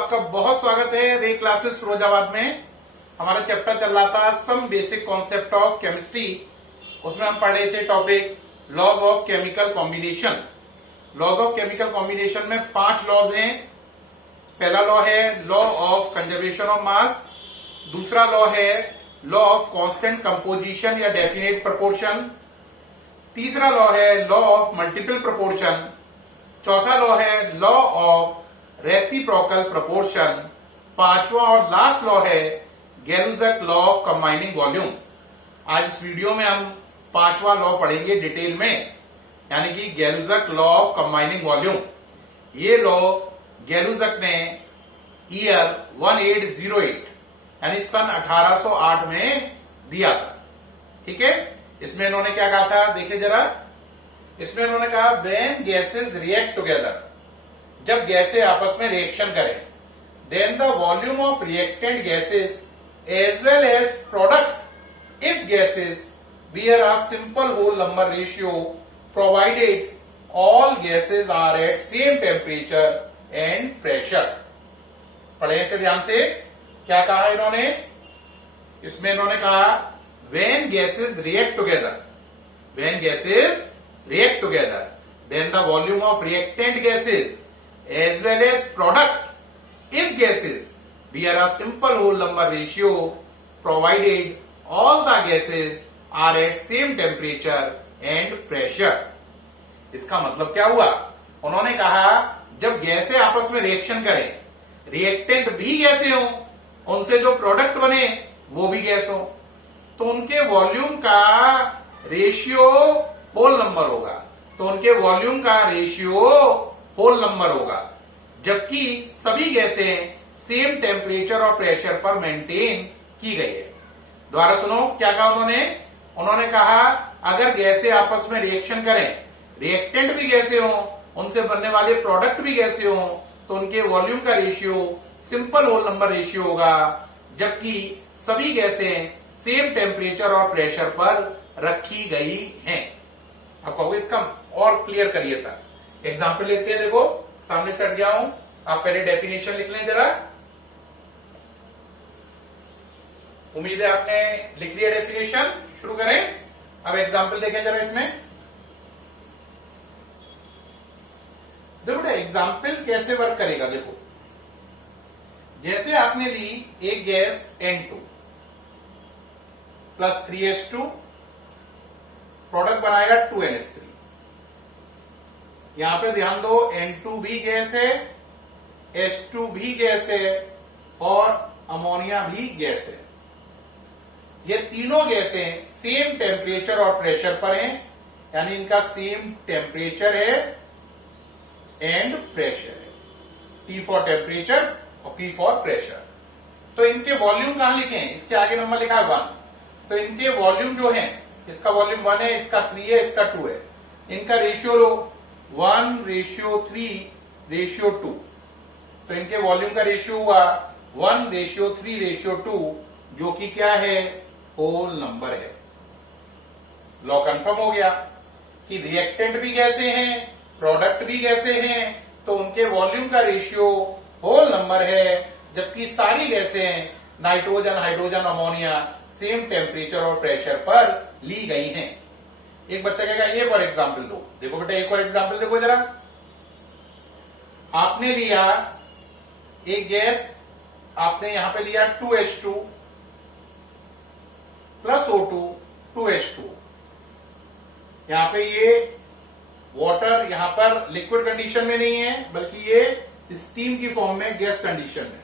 आपका बहुत स्वागत है रे क्लासेस फिरोजाबाद में। हमारा चैप्टर चल रहा था some basic concept of chemistry. उसमें हम पढ़ रहे थे topic laws of chemical combination. Laws of chemical combination में 5 लॉज हैं। पहला लॉ है law of conservation of mass, दूसरा लॉ है लॉ ऑफ कांस्टेंट कंपोजिशन या डेफिनेट प्रोपोर्शन, तीसरा लॉ है लॉ ऑफ मल्टीपल प्रोपोर्शन, चौथा लॉ है लॉ ऑफ रेसिप्रोकल प्रोपोर्शन, पांचवा और लास्ट लॉ है Gay Lussac law of combining volume. आज इस वीडियो में हम पांचवा लॉ पढ़ेंगे डिटेल में, यानी कि गैलुजक लॉ ऑफ कंबाइनिंग वॉल्यूम। ये लॉ गैलुजक ने ईयर 1808 यानी सन 1808 में दिया था। ठीक है, इसमें इन्होंने क्या कहा था, देखिए जरा। इसमें इन्होंने कहा व्हेन गैसेस रिएक्ट टुगेदर, जब गैसें आपस में रिएक्शन करें, then the volume of reactant gases as well as product if gases bear a simple whole number ratio provided all gases are at same temperature and pressure. पढ़े इसे ध्यान से, क्या कहा इन्होंने। इसमें इन्होंने कहा when gases react together, then the volume of reactant gases as well as product if gases bear a simple whole number ratio provided all the gases are at same temperature and pressure। इसका मतलब क्या हुआ, उन्होंने कहा जब गैसें आपस में रिएक्शन करें, रिएक्टेंट भी गैसें हों, उनसे जो प्रोडक्ट बने वो भी गैस हो, तो उनके वॉल्यूम का रेशियो होल नंबर होगा, जबकि सभी गैसें सेम टेम्परेचर और प्रेशर पर मेंटेन की गई है। दोबारा सुनो क्या कहा उन्होंने कहा अगर गैसें आपस में रिएक्शन करें, रिएक्टेंट भी गैसें हों, उनसे बनने वाले प्रोडक्ट भी गैसें हों, तो उनके वॉल्यूम का ratio simple whole number ratio होगा, जबकि सभी गैसें सेम टेम्परेचर और प्रेशर पर रखी गई हैं। आप कहोगे इसका और क्लियर करिए सर। एग्जाम्पल लेते हैं, देखो सामने से हट गया हूं, आप पहले डेफिनेशन लिख लें जरा। उम्मीद है आपने लिख लिया डेफिनेशन। शुरू करें, अब एग्जाम्पल देखें जरा। इसमें देखो एग्जाम्पल कैसे वर्क करेगा। देखो जैसे आपने ली एक gas N2 plus 3H2, product बनाएगा 2NH3। यहां पे ध्यान दो, N2 भी गैस है, H2 भी गैस है और अमोनिया भी गैस है। ये तीनों गैसें सेम टेम्परेचर और प्रेशर पर हैं, यानी इनका सेम टेम्परेचर है एंड प्रेशर है। T फॉर टेम्परेचर और P फॉर प्रेशर। तो इनके वॉल्यूम कहां लिखे हैं, इसके आगे नंबर लिखा है 1, तो इनके वॉल्यूम जो है, इसका वॉल्यूम 1 है, इसका 3 है, इसका 2 है। इनका रेशियो लो 1:3:2, तो इनके वॉल्यूम का रेशियो हुआ 1:3:2, जो कि क्या है, होल नंबर है। लॉ कंफर्म हो गया कि रिएक्टेंट भी गैसे हैं, प्रोडक्ट भी गैसे हैं, तो उनके वॉल्यूम का रेशियो होल नंबर है, जबकि सारी गैसें nitrogen, hydrogen, ammonia same temperature और प्रेशर पर ली गई हैं। एक बच्चा कहेगा एक और एग्जाम्पल दो। देखो बेटा एक और एग्जाम्पल देखो जरा। आपने लिया एक गैस, आपने यहां पे लिया 2H2 प्लस O2 2H2। यहां पे ये वाटर यहां पर लिक्विड कंडीशन में नहीं है, बल्कि ये स्टीम की फॉर्म में गैस कंडीशन में।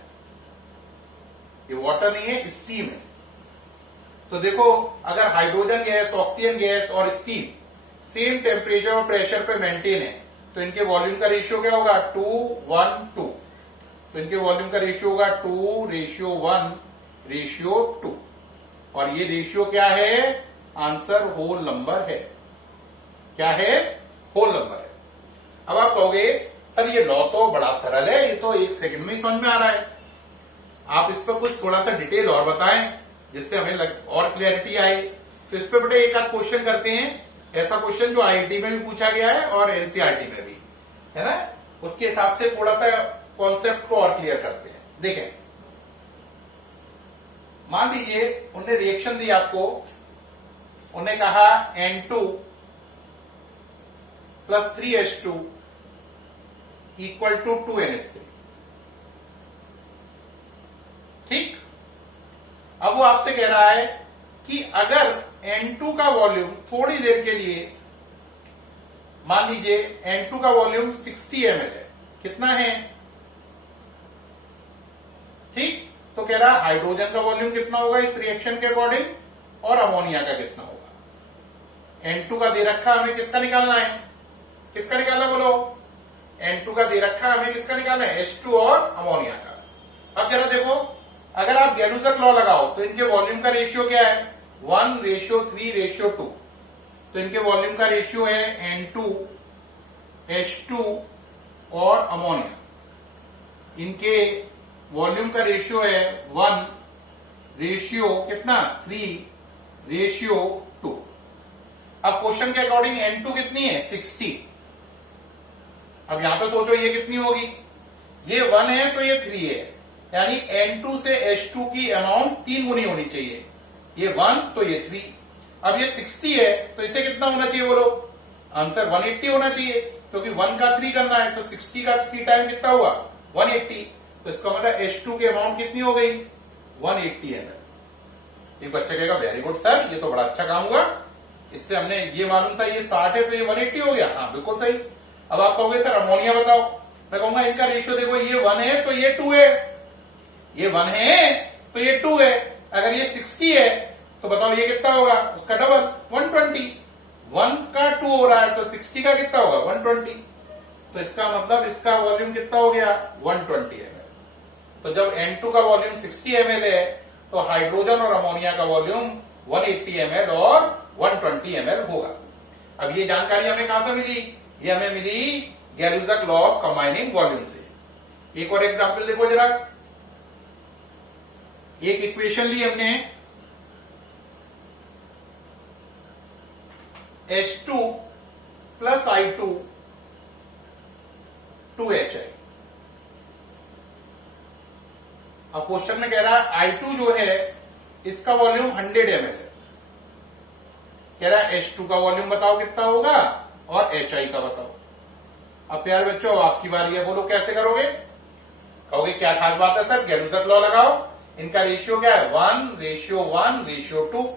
ये वाटर नहीं है, स्टीम है। तो देखो अगर हाइड्रोजन गैस, ऑक्सीजन गैस और स्टीम सेम टेम्परेचर और प्रेशर पे मेंटेन है, तो इनके वॉल्यूम का रेशियो क्या होगा, 2:1:2। तो इनके वॉल्यूम का रेशियो होगा 2:1:2, और ये रेशियो क्या है, आंसर होल नंबर है। क्या है, होल नंबर है। अब आप कहोगे सर ये लॉ तो बड़ा सरल है, ये तो 1 सेकंड में ही समझ में आ रहा है, आप इस पर कुछ थोड़ा सा डिटेल और बताएं जिससे हमें और क्लैरिटी आए। तो इस पे बेटे एक आध क्वेश्चन करते हैं, ऐसा क्वेश्चन जो IIT में भी पूछा गया है और NCERT में भी, है ना। उसके हिसाब से थोड़ा सा कॉन्सेप्ट को और क्लियर करते हैं। देखें, मान लीजिए उन्होंने रिएक्शन दी आपको, उन्हें कहा N2 plus 3H2 equal to 2NH3। ठीक, अब वो आपसे कह रहा है कि अगर N2 का वॉल्यूम थोड़ी देर के लिए, मान लीजिए N2 का वॉल्यूम 60 ml है, कितना है? ठीक, तो कह रहा है हाइड्रोजन का वॉल्यूम कितना होगा इस रिएक्शन के अकॉर्डिंग और अमोनिया का कितना होगा। N2 का दे रखा, हमें किसका निकालना है? किसका निकालना बोलो? N2 का दे रखा, हमें किसका निकालना है? H2 और अमोनिया का। अब जरा देखो, अगर आप गैलुजक लॉ लगाओ तो इनके वॉल्यूम का रेशियो क्या है? 1:3:2। तो इनके वॉल्यूम का रेशियो है N2, H2 और अमोनिया। इनके वॉल्यूम का रेशियो है 1 कितना? 3:2। अब क्वेश्चन के अकॉर्डिंग N2 कितनी है? 60। अब यहां पे सोचो ये कितनी होगी? ये 1 है तो ये 3 है, यानी N2 से H2 की अमाउंट 3 गुनी होनी चाहिए। ये 1 तो ये 3। अब ये 60 है तो इसे कितना होना चाहिए बोलो? आंसर 180 होना चाहिए, क्योंकि 1 का 3 करना है तो 60 का 3 टाइम कितना हुआ? 180। तो इसका मतलब H2 की अमाउंट कितनी हो गई? 180 ml। एक बच्चा कहेगा वेरी गुड सर, ये तो बड़ा अच्छा काम हुआ, इससे हमने ये मालूम था ये 60 है तो ये 180 हो गया। हाँ बिल्कुल सही। अब आप कहोगे सर अमोनिया बताओ, मैं कहूंगा इनका रेशियो देखो, ये 1 है तो ये 2 है, ये 1 है तो ये 2 है। अगर ये 60 है तो बताओ ये कितना होगा? उसका डबल 120। 1 का 2 हो रहा है तो 60 का कितना होगा? 120। तो इसका मतलब इसका वॉल्यूम कितना हो गया? 120 ml। तो जब N2 का वॉल्यूम 60 ml है तो हाइड्रोजन और अमोनिया का वॉल्यूम 180 ml और 120 ml होगा। अब ये जानकारी हमें कहां से मिली? ये हमें मिली गैलुजक लॉ ऑफ कंबाइनिंग वॉल्यूम से। एक और एग्जांपल देखो जरा, एक इक्वेशन ली हमने, H2 प्लस I2 2HI। अब क्वेश्चन में कह रहा है I2 जो है इसका वॉल्यूम 100 ml है, कह रहा है H2 का वॉल्यूम बताओ कितना होगा और HI का बताओ। अब प्यार बच्चों आपकी बारी है, बोलो कैसे करोगे? कहोगे क्या खास बात है सर, गैलुजक लॉ लगाओ, इनका रेशियो क्या है? 1:1:2।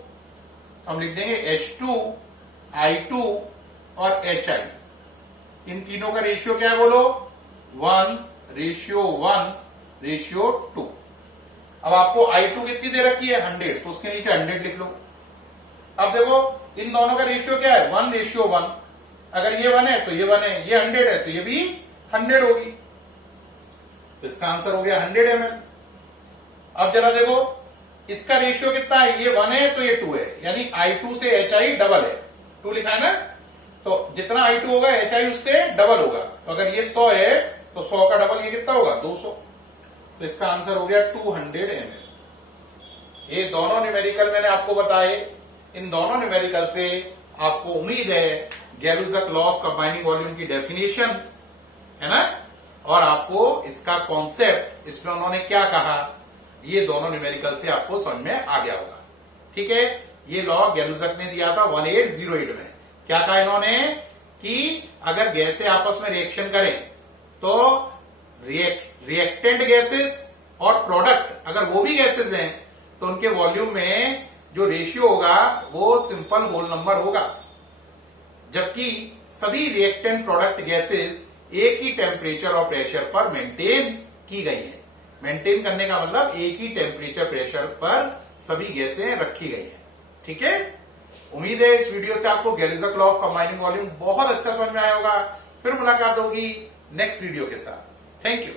हम लिख देंगे H2, I2 और HI, इन तीनों का रेशियो क्या है बोलो? 1:1:2। अब आपको I2 कितनी दे रखी है? 100, तो उसके नीचे 100 लिख लो। अब देखो इन दोनों का रेशियो क्या है? 1:1। अगर ये 1 है तो ये 1 है, ये 100 है तो ये भी 100 होगी। तो इसका आंसर हो गया 100 ml। अब जरा देखो इसका रेशियो कितना है? ये 1 है तो ये 2 है, यानी I2 से HI डबल है, 2 लिखा है ना, तो जितना I2 होगा HI उससे डबल होगा। तो अगर ये 100 है तो 100 का डबल ये कितना होगा? 200। तो इसका आंसर हो गया 200 ml। ये दोनों न्यूमेरिकल मैंने आपको बताए, इन दोनों न्यूमेरिकल से आपको उम्मीद है Gay Lussac law of combining volume की डेफिनेशन है ना, और आपको इसका कॉन्सेप्ट, इसमें उन्होंने क्या कहा, ये दोनों न्यूमेरिकल से आपको समझ में आ गया होगा। ठीक है, ये लॉ गैलुजक ने दिया था 1808 में। क्या कहा इन्होंने कि अगर गैसें आपस में रिएक्शन करें तो रिएक्टेंट गैसेस और प्रोडक्ट अगर वो भी गैसेस हैं तो उनके वॉल्यूम में जो रेशियो होगा वो सिंपल होल नंबर होगा, जबकि सभी रिएक्टेंट प्रोडक्ट गैसेस एक ही टेम्परेचर और प्रेशर पर मेंटेन की गई है। मेंटेन करने का मतलब एक ही टेम्परेचर प्रेशर पर सभी गैसें रखी गई है। ठीक है, उम्मीद है इस वीडियो से आपको गैलुजक लॉ ऑफ कंबाइनिंग वॉल्यूम बहुत अच्छा समझ में आया होगा। फिर मुलाकात होगी नेक्स्ट वीडियो के साथ। Thank you.